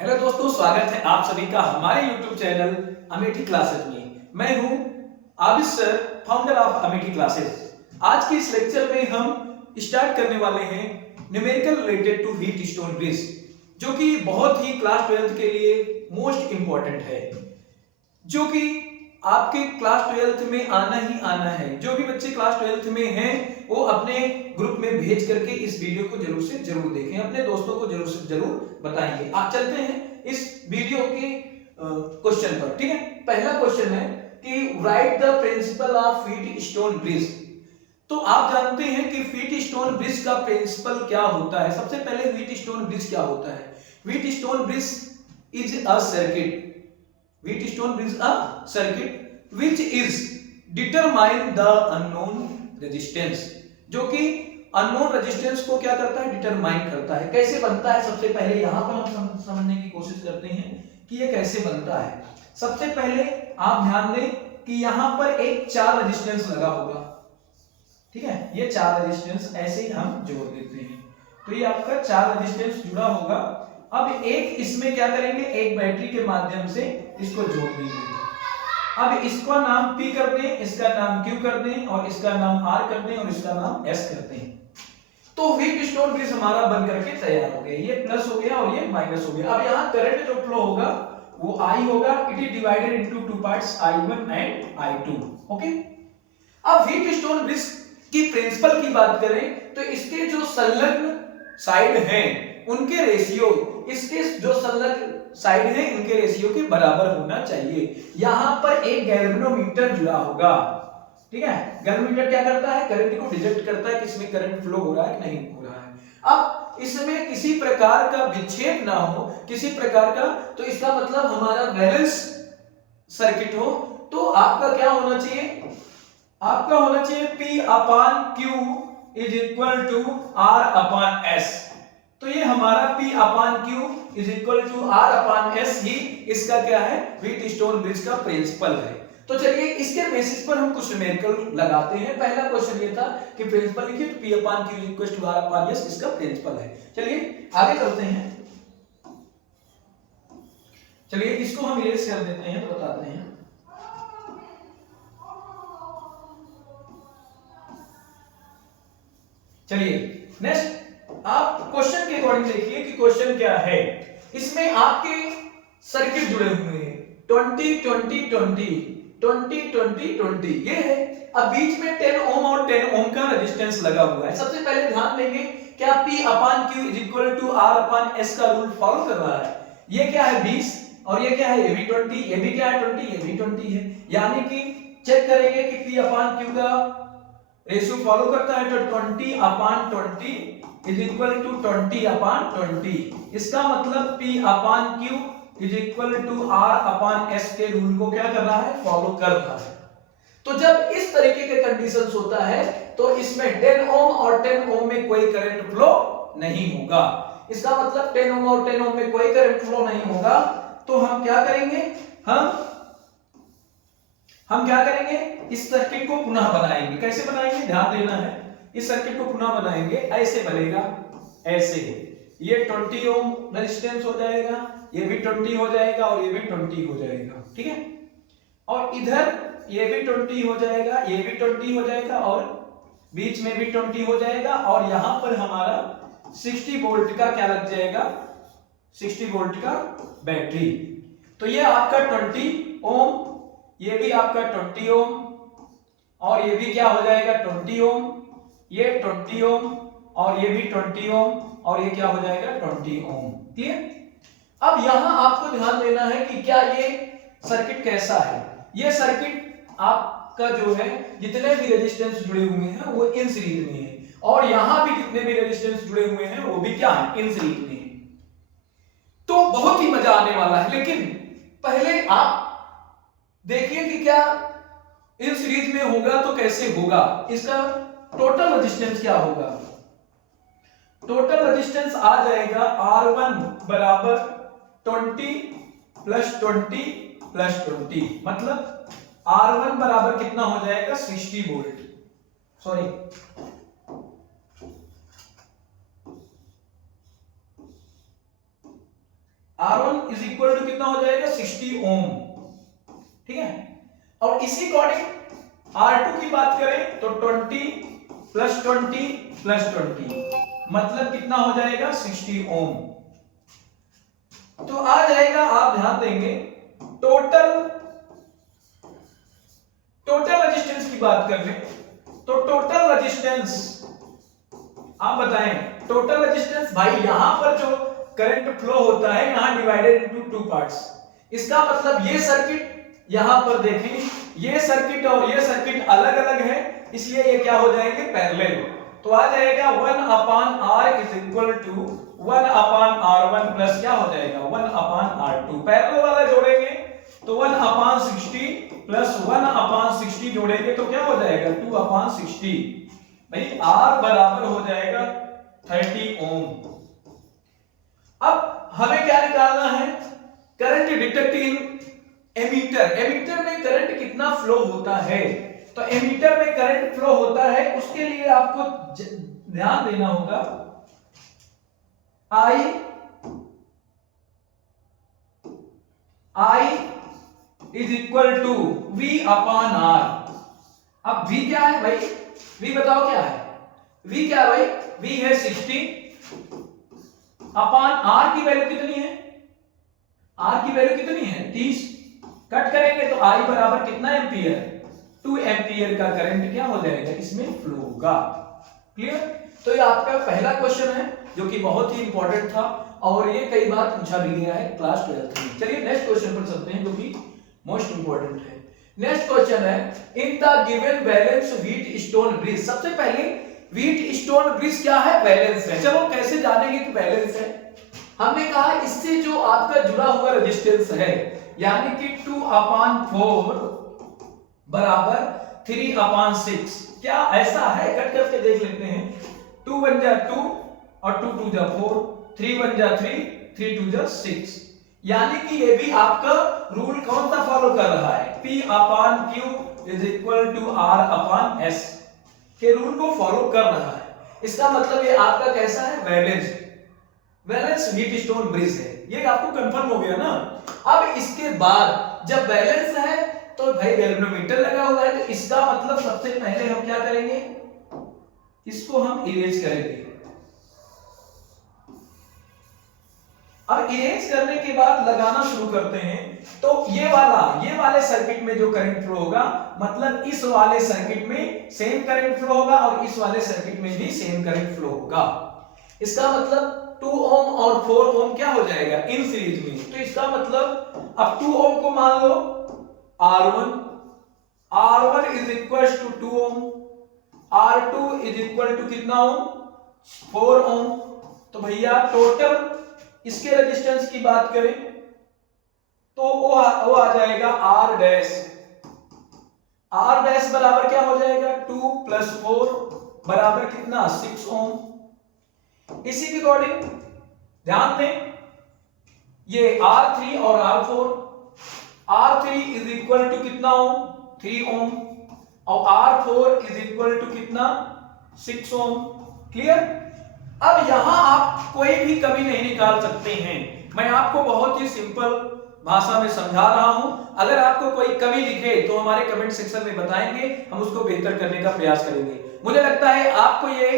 Hello दोस्तों, स्वागत है आप सभी का हमारे YouTube चैनल अमेठी क्लासेस में। मैं हूं Abid sir, founder of Amethi classes. आज के इस लेक्चर में हम स्टार्ट करने वाले हैं numerical related to Wheatstone bridge, जो कि बहुत ही क्लास 12th के लिए मोस्ट इंपॉर्टेंट है, जो कि आपके क्लास 12th में आना ही आना है। जो भी बच्चे क्लास 12th में हैं वो अपने ग्रुप में भेज करके इस वीडियो को जरूर से जरूर देखें, अपने दोस्तों को जरूर से जरूर बताएंगे। आप चलते हैं इस वीडियो के क्वेश्चन पर। ठीक है, पहला क्वेश्चन है कि right the principle of wheat stone bridge. तो आप जानते हैं कि व्हीट स्टोन ब्रिज का प्रिंसिपल क्या होता है। सबसे पहले व्हीट स्टोन ब्रिज क्या होता है? Wheatstone bridge is a circuit, wheat stone bridge a circuit which is determine the unknown resistance, जो कि अननोन रेजिस्टेंस को क्या करता है? डिटरमाइन करता है। कैसे बनता है? सबसे पहले यहां पर हम समझने की कोशिश करते हैं कि ये कैसे बनता है। सबसे पहले आप ध्यान दें कि यहां पर एक 4 रेजिस्टेंस लगा होगा। ठीक है, ये 4 रेजिस्टेंस ऐसे ही हम जोड़ देते हैं, तो ये आपका 4 रेजिस्टेंस जुड़ा होगा। अब एक इसमें क्या करेंगे, एक बैटरी के माध्यम से इसको जोड़ देंगे। अब इसका नाम P कर दें, इसका नाम Q कर दें, और इसका नाम R कर दें, और इसका नाम S कर दें। तो व्हीट स्टोन ब्रिज हमारा बन करके तैयार हो गया। ये प्लस हो गया और ये माइनस हो गया। अब यहाँ करंट जो फ्लो होगा वो I होगा। It is divided into 2 parts, I1 and I2। Okay, अब व्हीट स्टोन ब्रिज की प्रिंसिपल की बात करें तो इसके जो संलग्न साइड हैं उनके रेशियो, इसके जो संलग्न साइड है इनके रेशियो के बराबर होना चाहिए। यहां पर एक गैल्वेनोमीटर जुड़ा होगा। ठीक है, गैल्वेनोमीटर क्या करता है? करंट को डिटेक्ट करता है कि इसमें करंट फ्लो हो रहा है कि नहीं हो रहा है। अब इसमें किसी प्रकार का विक्षेप ना हो, किसी प्रकार का, तो इसका मतलब हमारा बैलेंस सर्किट हो। तो आपका क्या होना चाहिए? आपका होना चाहिए P upon Q is equal to R upon S। तो ये हमारा P upon Q is equal to R upon S ही इसका क्या है? व्हीट स्टोन ब्रिज का प्रिंसिपल है। तो चलिए इसके बेसिस पर हम कुछ न्यूमेरिकल लगाते हैं। पहला क्वेश्चन ये था कि प्रिंसिपल लिखिए, तो P upon Q is equal to R upon S इसका प्रिंसिपल है। चलिए आगे चलते हैं। चलिए इसको हम इरेज कर देते हैं, तो बताते हैं। चलिए नेक्स्ट आप क्वेश्चन के अकॉर्डिंग देखिए कि क्वेश्चन क्या है। इसमें आपके सर्किट जुड़े हुए हैं 20 20 20 20 20 20 ये है। अब बीच में 10 ओम और 10 ओम का रेजिस्टेंस लगा हुआ है। सबसे पहले ध्यान देंगे क्या P upon Q is equal to R upon S का रूल फॉलो कर रहा है। ये क्या है 20 और ये क्या है? ये भी 20, ये भी क्या है 20, ये भी 20 है। यानी कि चेक करेंगे कि P अपान Q का रेशियो फॉलो करता है, तो 20 upon 20 is equal to 20 upon 20। इसका मतलब P upon Q is equal to R upon S के रूल को क्या कर रहा है? फॉलो कर रहा है। तो जब इस तरीके के कंडीशंस होता है तो इसमें 10 ओम और 10 ओम में कोई करंट फ्लो नहीं होगा। इसका मतलब 10 ओम और 10 ओम में कोई करंट फ्लो नहीं होगा। तो हम क्या करेंगे? हम क्या करेंगे? इस सर्किट को पुनः बनाएंगे। कैसे बनाएंगे? ध्यान देना है। इस सर्किट को पुनः बनाएंगे, ऐसे बनेगा, ऐसे ये 20 ओम रेजिस्टेंस हो जाएगा, ये भी 20 हो जाएगा, और ये भी 20 हो जाएगा। ठीक है, और इधर ये भी 20 हो जाएगा, ये भी 20 हो जाएगा, और बीच में भी 20 हो जाएगा, और यहां पर हमारा 60 वोल्ट का क्या लग जाएगा? 60 वोल्ट का बैटरी। तो ये आपका 20 ओम, ये भी आपका 20 ओम, और ये भी क्या हो जाएगा? 20 ओम, ये 20 ओम, और ये भी 20 ओम, और ये क्या हो जाएगा? 20 ओम। क्लियर? अब यहां आपको ध्यान देना है कि क्या ये सर्किट कैसा है। ये सर्किट आपका जो है जितने भी रेजिस्टेंस जुड़े हुए हैं वो इन सीरीज में है, और यहां भी जितने भी रेजिस्टेंस जुड़े हुए हैं वो भी क्या है? इन सीरीज में है। तो बहुत ही मजा आने वाला है। लेकिन पहले आप देखिए कि क्या इन सीरीज में होगा तो कैसे होगा, इसका टोटल रेजिस्टेंस क्या होगा। टोटल रेजिस्टेंस आ जाएगा R1 बराबर 20 प्लस 20 प्लस 20, मतलब R1 बराबर कितना हो जाएगा? 60 volt. Sorry, R1 is equal to कितना हो जाएगा 60 ओम, ठीक है। और इसी अकॉर्डिंग R2 की बात करें तो 20 प्लस 20 प्लस 20 मतलब कितना हो जाएगा 60 ओम। तो आ जाएगा, आप ध्यान देंगे, टोटल रेजिस्टेंस की बात कर ले तो टोटल रेजिस्टेंस आप बताएं, टोटल रेजिस्टेंस भाई यहां पर जो करंट फ्लो होता है यहां डिवाइडेड इनटू टू पार्ट्स। इसका मतलब ये सर्किट यहां पर देखें, ये सर्किट और ये सर्किट अलग अलग है, इसलिए ये क्या हो जाएंगे पैरेलल। तो आ जाएगा 1/r is equal to 1/r1 plus क्या हो जाएगा 1/r2। पैरेलल वाला जोड़ेंगे तो 1/60 प्लस 1/60 जोड़ेंगे तो क्या हो जाएगा 2/60। भाई R बराबर हो जाएगा 30 ओम। अब हमें क्या निकालना है, करंट डिटेक्टिंग एमीटर। एमीटर में करंट कितना फ्लो होता है, तो एमीटर में करंट फ्लो होता है उसके लिए आपको ध्यान देना होगा I is equal to V/R। अब V क्या है भाई, V बताओ क्या है, V क्या है भाई, V है 60 अपॉन R की वैल्यू कितनी है, R की वैल्यू कितनी है 30, कट करेंगे तो I बराबर कितना एम्पियर 2 एम्पियर का करंट क्या हो जाएगा इसमें फ्लो होगा। क्लियर। तो ये आपका पहला क्वेश्चन है जो कि बहुत ही इंपॉर्टेंट था और ये कई बार पूछा भी गया है क्लास 12th में। चलिए नेक्स्ट क्वेश्चन पर चलते हैं जो कि मोस्ट इंपॉर्टेंट है। नेक्स्ट क्वेश्चन है in the given balance wheat stone bridge. सबसे पहले व्हीट स्टोन ब्रिज क्या है, बैलेंस है। चलो कैसे जानेंगे कि बैलेंस है, हमने कहा इससे जो आपका जुड़ा हुआ रेजिस्टेंस है यानी कि 2/4 बराबर 3/6। क्या ऐसा है, कट करके देख लेते हैं। 2 1 जा 2 और 2 2 जा 4, 3 1 जा 3, 3 2 जा 6। यानी कि ये भी आपका रूल कौन सा फॉलो कर रहा है, P/Q is equal to R/S के रूल को फॉलो कर रहा है। इसका मतलब ये आपका कैसा है, बैलेंस व्हीट स्टोन ब्रिज है। ये आपको कंफर्म हो गया ना। अब इसके बाद जब बैलेंस है तो भाई गैल्वेनोमीटर लगा हुआ है, तो इसका मतलब सबसे पहले हम क्या करेंगे, इसको हम इरेज करेंगे। अब इरेज करने के बाद लगाना शुरू करते हैं तो ये वाले सर्किट में जो करंट फ्लो होगा मतलब इस वाले सर्किट में सेम करंट फ्लो होगा और इस वाले सर्किट में भी सेम करंट फ्लो होगा। इसका मतलब 2 ओम और 4 ओम क्या हो जाएगा इन सीरीज में। तो इसका मतलब अब 2 ओम को मान लो R1 is equal to 2 ohm, R2 is equal to कितना ओम 4 ओम। तो भैया टोटल इसके रेजिस्टेंस की बात करें तो वो आ जाएगा R डैश बराबर क्या हो जाएगा 2 + 4 बराबर कितना 6 ओम। इसी के अकॉर्डिंग ध्यान दें ये R3 और R3 इज इक्वल टू कितना ओम 3 ओम और R4 इज इक्वल टू कितना 6 ओम। क्लियर। अब यहां आप कोई भी कमी नहीं निकाल सकते हैं, मैं आपको बहुत ही सिंपल भाषा में समझा रहा हूं। अगर आपको कोई कमी दिखे तो हमारे कमेंट सेक्शन में बताएंगे, हम उसको बेहतर करने का प्रयास करेंगे। मुझे लगता है आपको ये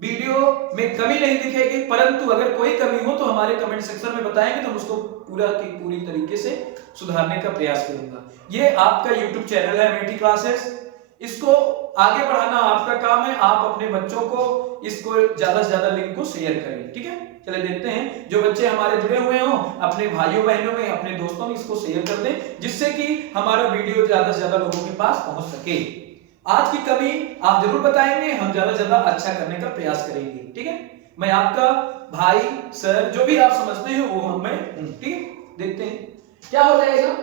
वीडियो में कमी नहीं दिखेगी, परंतु अगर कोई कमी हो तो हमारे कमेंट सेक्शन में बताएंगे तो हम उसको पूरी तरीके से सुधारने का प्रयास करूंगा। ये आपका YouTube चैनल है अमेठी क्लासेस, इसको आगे बढ़ाना आपका काम है। आप अपने बच्चों को इसको ज्यादा से ज्यादा लिंक को शेयर करें, ठीक है। चलिए देखते हैं जो बच्चे हमारे जुड़े हुए हों अपने भाइयों बहनों में अपने दोस्तों में इसको शेयर कर दें जिससे कि हमारा वीडियो ज्यादा से ज्यादा लोगों के पास पहुंच सके। आज की कमी आप जरूर बताएंगे, हम ज्यादा से ज्यादा अच्छा करने का प्रयास करेंगे, ठीक है। मैं आपका भाई सर जो भी आप समझते हैं वो मैं, ठीक है। देखते हैं क्या हो जाएगा।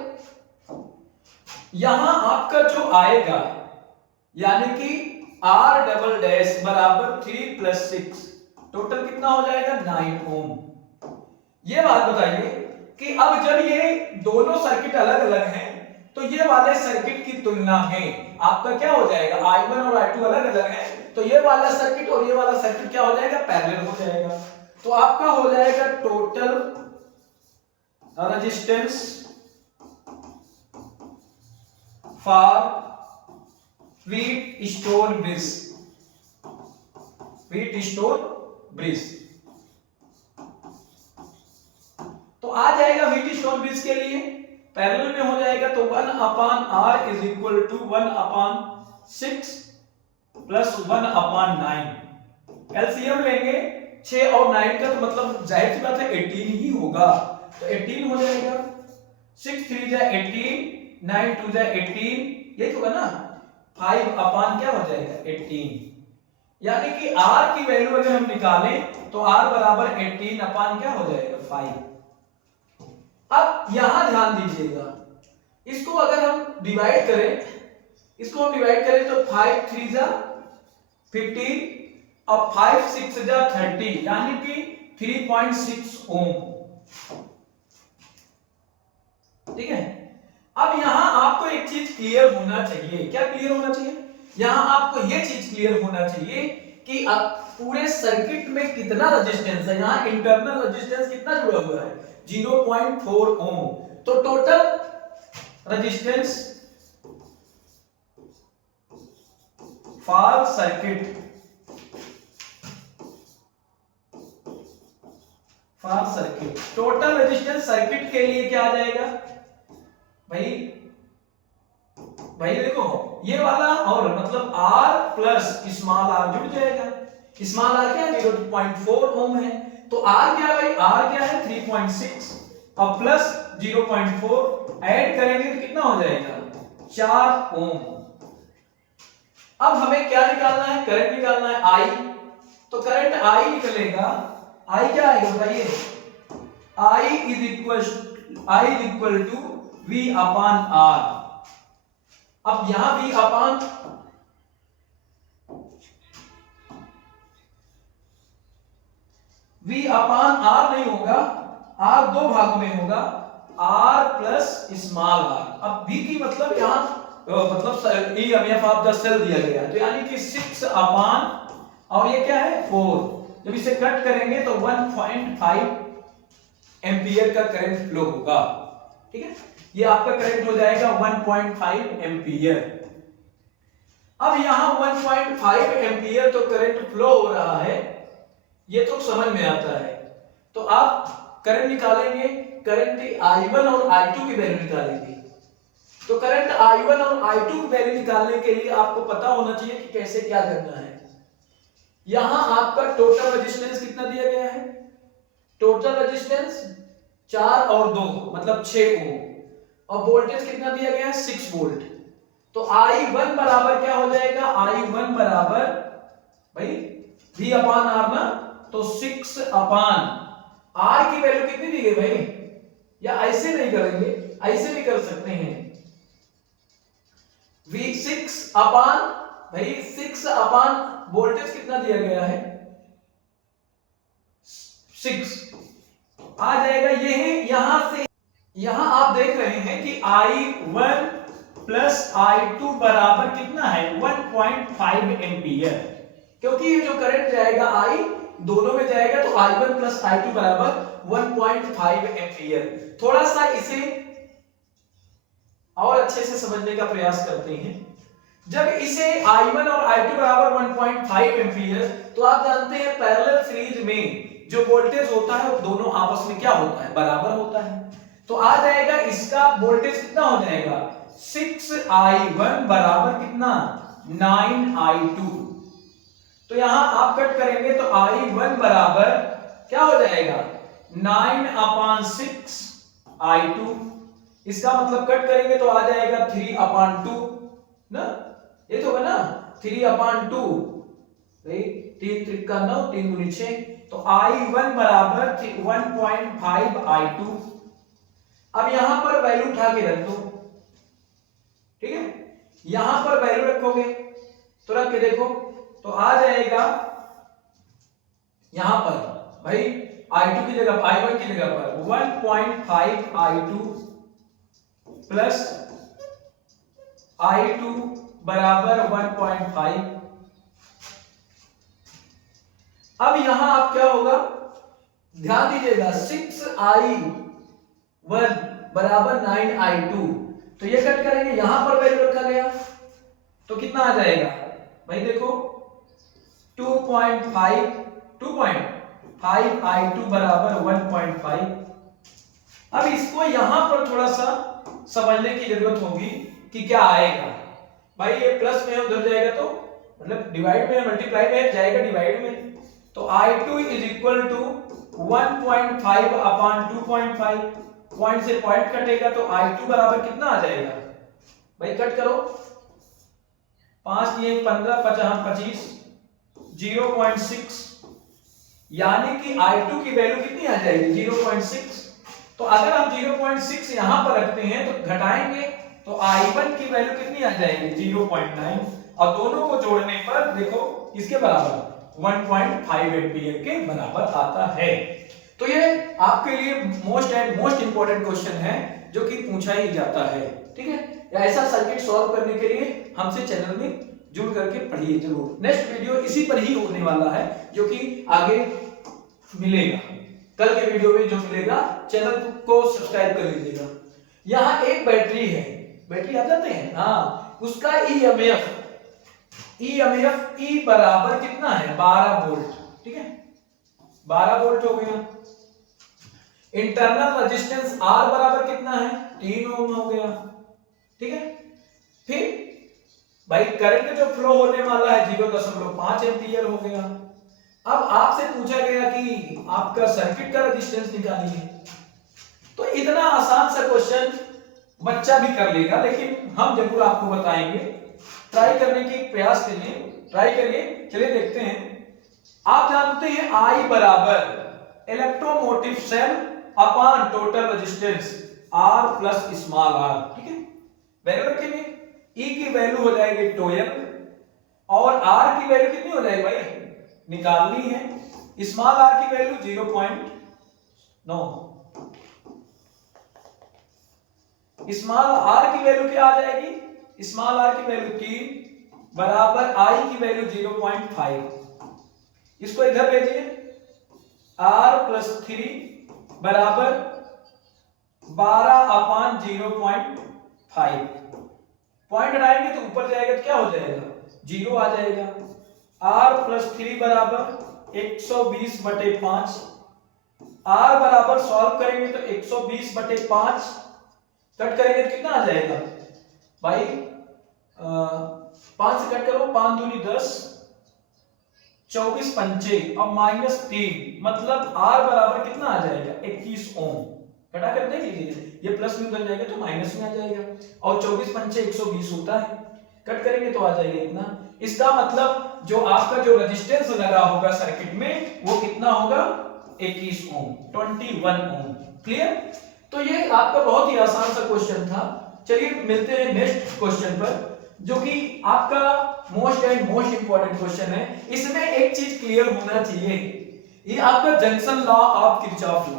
यहां आपका जो आएगा यानी कि R डबल डैश बराबर 3 + 6 टोटल कितना हो जाएगा 9 ओम। ये बात बताइए कि अब जब ये दोनों सर्किट अलग अलग हैं तो ये वाले सर्किट की तुलना में आपका क्या हो जाएगा, I1 और I2 अलग अलग हैं तो ये वाला सर्किट और ये वाला सर्किट क्या हो जाएगा पैरेलल हो जाएगा। तो आपका हो जाएगा total resistance for wheat stone bridge, wheat stone bridge. तो आ जाएगा व्हीट स्टोन ब्रिज के लिए पैरेलल में हो जाएगा तो 1/r is equal to 1/6 plus 1/9। LCM लेंगे 6 और 9 का, तो मतलब जाहिर सी बात है 18 ही होगा, तो 18 हो जाएगा। 6 3 जा 18, 9 2 जा 18, ये तो होगा ना 5 क्या हो जाएगा 18। यानी कि r की वैल्यू अगर हम निकालें तो r बराबर 18 क्या हो जाएगा 5। अब यहां ध्यान दीजिएगा, इसको अगर हम डिवाइड करें, तो 5 3 जा 15 और 5 6 जा 30, यानी कि 3.6 ओम। ठीक है। अब यहां आपको एक चीज क्लियर होना चाहिए। क्या क्लियर होना चाहिए? यहां आपको यह चीज क्लियर होना चाहिए कि अब पूरे सर्किट में कितना रेजिस्टेंस है। यहां इंटरनल रेजिस्टेंस कितना जुड़ा हुआ है 0.4 ओम। तो total resistance for circuit, total resistance circuit के लिए क्या आ जाएगा भाई देखो, ये वाला और मतलब R प्लस स्मॉल r जुड़ जाएगा। स्मॉल r क्या है 0.4 ओम है, तो R क्या है भाई, R क्या है 3.6 और प्लस 0.4 ऐड करेंगे तो कितना हो जाएगा 4 ओम। अब हमें क्या निकालना है, करंट निकालना है I। तो करंट I निकलेगा, I क्या आएगा बताइए, I is equal to V upon R। अब यहां V अपॉन R नहीं होगा, R दो भागों में होगा, R प्लस स्मॉल r। अब V की मतलब यहां मतलब EMF ऑफ द सेल दिया गया, तो यानी कि 6 अपॉन और ये क्या है 4। जब इसे कट करेंगे तो 1.5 एम्पियर का करंट फ्लो होगा। ठीक है, ये आपका करंट हो जाएगा 1.5 एम्पियर। अब यहां 1.5 एम्पियर तो करंट फ्लो हो रहा है, ये तो समझ में आता है। तो आप करंट निकालेंगे, करंट I1 और I2 की वैल्यू निकालेंगे। तो करंट I1 और I2 की वैल्यू निकालने के लिए आपको पता होना चाहिए कि कैसे क्या करना है। यहां आपका टोटल रेजिस्टेंस कितना दिया गया है, टोटल रेजिस्टेंस 4 और 2 मतलब 6 ओम, और वोल्टेज कितना दिया गया है 6 वोल्ट। तो I1 बराबर क्या हो जाएगा, I1 बराबर भाई V अपॉन R ना, तो 6 अपॉन R की वैल्यू कितनी दी गई भाई, या ऐसे नहीं करेंगे, ऐसे भी कर सकते हैं। V6 अपॉन भाई 6 अपॉन वोल्टेज कितना दिया गया है 6 आ जाएगा। ये है यहां से यहां आप देख रहे हैं कि I1 प्लस I2 बराबर कितना है 1.5 एम्पियर, क्योंकि ये जो करंट जाएगा I दोनों में जाएगा, तो I1 प्लस I2 बराबर 1.5 एम्पियर। थोड़ा सा इसे और अच्छे से समझने का प्रयास करते हैं। जब इसे I1 और I2 बराबर 1.5 एम्पियर, तो आप जानते हैं पैरेलल सीरीज में जो वोल्टेज होता है वो दोनों आपस में क्या होता है, बराबर होता है। तो आ जाएगा इसका वोल्टेज कितना हो जाएगा 6I1 बराबर कितना 9I2। तो यहां आप कट करेंगे तो I1 बराबर क्या हो जाएगा 9/6I2। इसका मतलब कट करेंगे तो आ जाएगा 3/2 ना, ये तो है ना 3/2 भाई 3 त्रिका 9 3 गुनी 6, तो I1 बराबर 1.5I2। अब यहां पर वैल्यू उठा के रख दो, ठीक है, यहां पर वैल्यू रखोगे तो रख के देखो तो आ जाएगा यहां पर भाई I2 की जगह I1 की जगह पर 1.5I2 प्लस I2 बराबर 1.5। अब यहां आप क्या होगा ध्यान दीजिएगा 6I1 1 बराबर 9i2। तो ये कट करेंगे, यहां पर वैल्यू रखा गया तो कितना आ जाएगा भाई देखो 2.5i2 बराबर 1.5। अब इसको यहां पर थोड़ा सा समझने की जरूरत होगी कि क्या आएगा। भाई ये प्लस में उधर जाएगा तो मतलब डिवाइड में मल्टीप्लाई में जाएगा डिवाइड में, तो i2 is equal to 1.5 upon 2.5, point से पॉइंट कटेगा तो i2 बराबर कितना आ जाएगा भाई कट करो 5 ये 15 50 25 0.6, यानी कि i2 की वैल्यू कितनी आ जाएगी 0.6। तो अगर हम 0.6 यहां पर रखते हैं तो घटाएंगे तो i1 की वैल्यू कितनी आ जाएगी 0.9, और दोनों को जोड़ने पर देखो किसके बराबर 1.5 एम्पीयर के बराबर आता है। तो ये आपके लिए मोस्ट इंपॉर्टेंट क्वेश्चन है जो कि पूछा ही जाता है, ठीक है। ऐसा सर्किट सॉल्व करने के लिए हमसे चैनल में जुड़ करके पढ़िए जरूर। नेक्स्ट वीडियो इसी पर ही होने वाला है जो कि आगे मिलेगा, कल के वीडियो में जो मिलेगा चैनल को सब्सक्राइब कर लीजिएगा। यहाँ एक बैटरी है, बैटरी आ जाते हैं हाँ, उसका ईएमएफ ई बराबर कितना है 12 वोल्ट, ठीक है 12 वोल्ट हो गया। इंटरनल रेजिस्टेंस R बराबर कितना है 3 ओम हो गया, ठीक है। फिर भाई करंट जो फ्लो होने वाला है 0.5 एम्पीयर हो गया। अब आपसे पूछा गया कि आपका सर्किट का रेजिस्टेंस निकालिए, तो इतना आसान सा क्वेश्चन बच्चा भी कर लेगा, लेकिन हम जरूर आपको बताएंगे, ट्राई करने की प्रयास करिए, ट्राई करिए। चलिए देखते हैं। आप जानते हैं I बराबर electromotive cell upon total resistance R plus small r, ठीक है। वैल्यू रखेंगे, E की वैल्यू हो जाएगी 12 और R की वैल्यू कितनी हो जाएगी भाई निकालनी है, स्मॉल r की वैल्यू 0.9, स्मॉल r की वैल्यू क्या आ जाएगी स्मॉल r की वैल्यू 3 बराबर I की वैल्यू 0.5। इसको इधर भेजिए, r प्लस 3 बराबर 12 अपॉन 0.5, पॉइंट हटाएंगे तो ऊपर जाएगा तो क्या हो जाएगा 0 आ जाएगा। r प्लस 3 बराबर 120/5, r बराबर सॉल्व करेंगे तो 120/5 कट करेंगे तो कितना आ जाएगा भाई 5 से कट करो 5 दूनी 10, 24 पंचे और -3 मतलब R बराबर कितना आ जाएगा 21 ओम। घटा कर देख लीजिए, ये प्लस में उधर जाएगा तो माइनस में आ जाएगा, और 24 पंचे 120 होता है, कट करेंगे तो आ जाएगा इतना। इसका मतलब जो आपका जो रेजिस्टेंस लगा होगा सर्किट में वो कितना होगा 21 ओम, 21 ओम। क्लियर। तो ये आपका बहुत ही आसान सा क्वेश्चन था। चलिए मिलते हैं नेक्स्ट क्वेश्चन पर, जो कि आपका मोस्ट इंपॉर्टेंट क्वेश्चन है। इसमें एक चीज क्लियर होना चाहिए, ये आपका junction law of Kirchhoff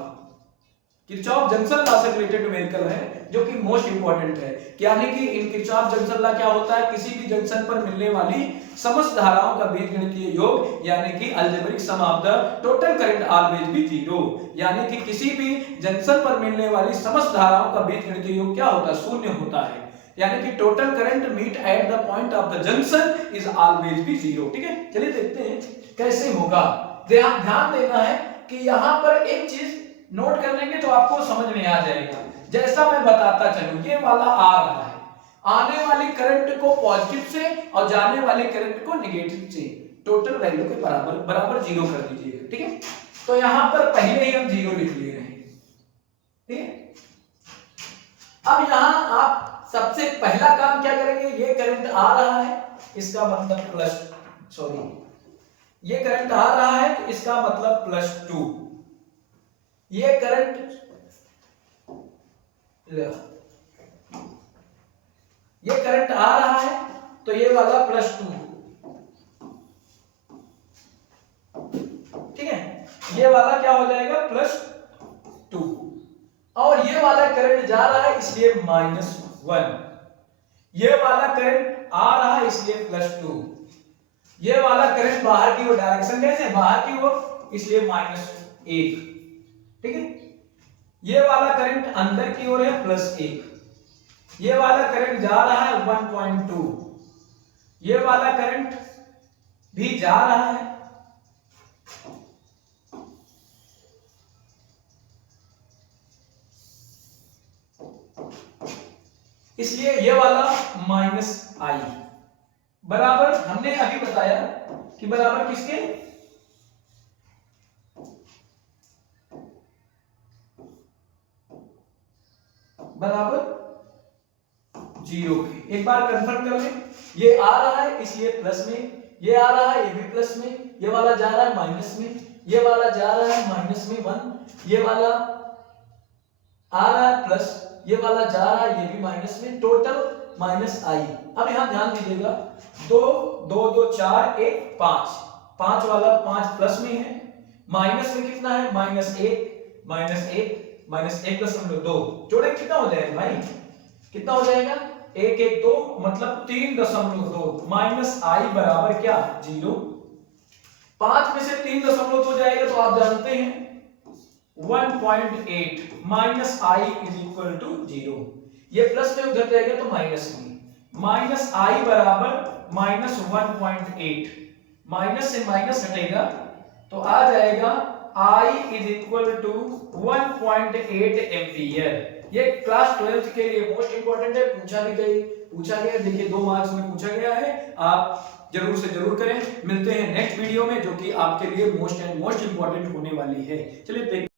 junction law से रिलेटेड न्यूमेरिकल है जो कि मोस्ट इंपॉर्टेंट है। यानी कि इन किरचॉफ जंक्शन लॉ क्या होता है, किसी भी जंक्शन पर मिलने वाली समस्त धाराओं का बीजगणितीय योग, यानी कि algebraic sum of the total current always be 0, यानी कि किसी भी जंक्शन पर मिलने वाली समस्त धाराओं का बीजगणितीय योग क्या होता है 0 होता है, यानी कि total current meet at the point of the junction is always be 0, ठीक है। चलिए देखते हैं कैसे होगा। ध्यान देना है कि यहां पर एक चीज नोट कर लेंगे तो आपको समझ में आ जाएगा। जैसा मैं बताता चलूं, ये वाला आ रहा है, आने वाली करंट को पॉजिटिव से और जाने वाली करंट को नेगेटिव से टोटल वैल्यू के बराबर 0 कर दीजिएगा, ठीक है। तो यहां पर पहले ही हम 0 लिख ले रहे हैं, ठीक है। अब यहां आप सबसे पहला काम क्या करेंगे, ये करंट आ रहा है इसका मतलब ये करंट आ रहा है तो इसका मतलब +2, ये करंट आ रहा है तो ये वाला +2, ठीक है। ये वाला क्या हो जाएगा +2, और ये वाला करंट जा रहा है इसलिए -1, ये वाला करंट आ रहा है इसलिए +2, ये वाला करंट बाहर की ओर, डायरेक्शन कैसे बाहर की ओर, इसलिए -1, ठीक है। ये वाला करंट अंदर की ओर है +1, ये वाला करंट जा रहा है 1.2, ये वाला करंट भी जा रहा है, इसलिए ये वाला -I बराबर, हमने अभी बताया कि बराबर किसके, बराबर 0 के। एक बार कंफर्म कर लें, ये आ रहा है इसलिए प्लस में, ये आ रहा है ये भी प्लस में, ये वाला जा रहा है माइनस में, ये वाला जा रहा है माइनस में 1, ये वाला आ रहा है प्लस, ये वाला जा रहा है ये भी माइनस में, टोटल -I। अब यहां ध्यान दीजिएगा, 2 2 2 4 1 5, 5 वाला 5 प्लस में है, माइनस में कितना है -1 जोड़े कितना हो जाएगा भाई, कितना हो जाएगा 1 1 2 मतलब 3.2, -I बराबर क्या 0। 5 में से 3.2 जाएगा तो आप जानते हैं 1.8, -I = 0। ये प्लस में उधर जाएगा तो माइनस में, -I बराबर -1.8, माइनस से माइनस हटेगा तो आ जाएगा I = 1.8 एम्पियर। ये क्लास 12th के लिए मोस्ट इंपॉर्टेंट है, पूछा गया, देखिए 2 मार्क्स में पूछा गया है, आप जरूर से जरूर करें। मिलते हैं नेक्स्ट वीडियो में जो कि आपके लिए मोस्ट इंपॉर्टेंट होने वाली है। चलिए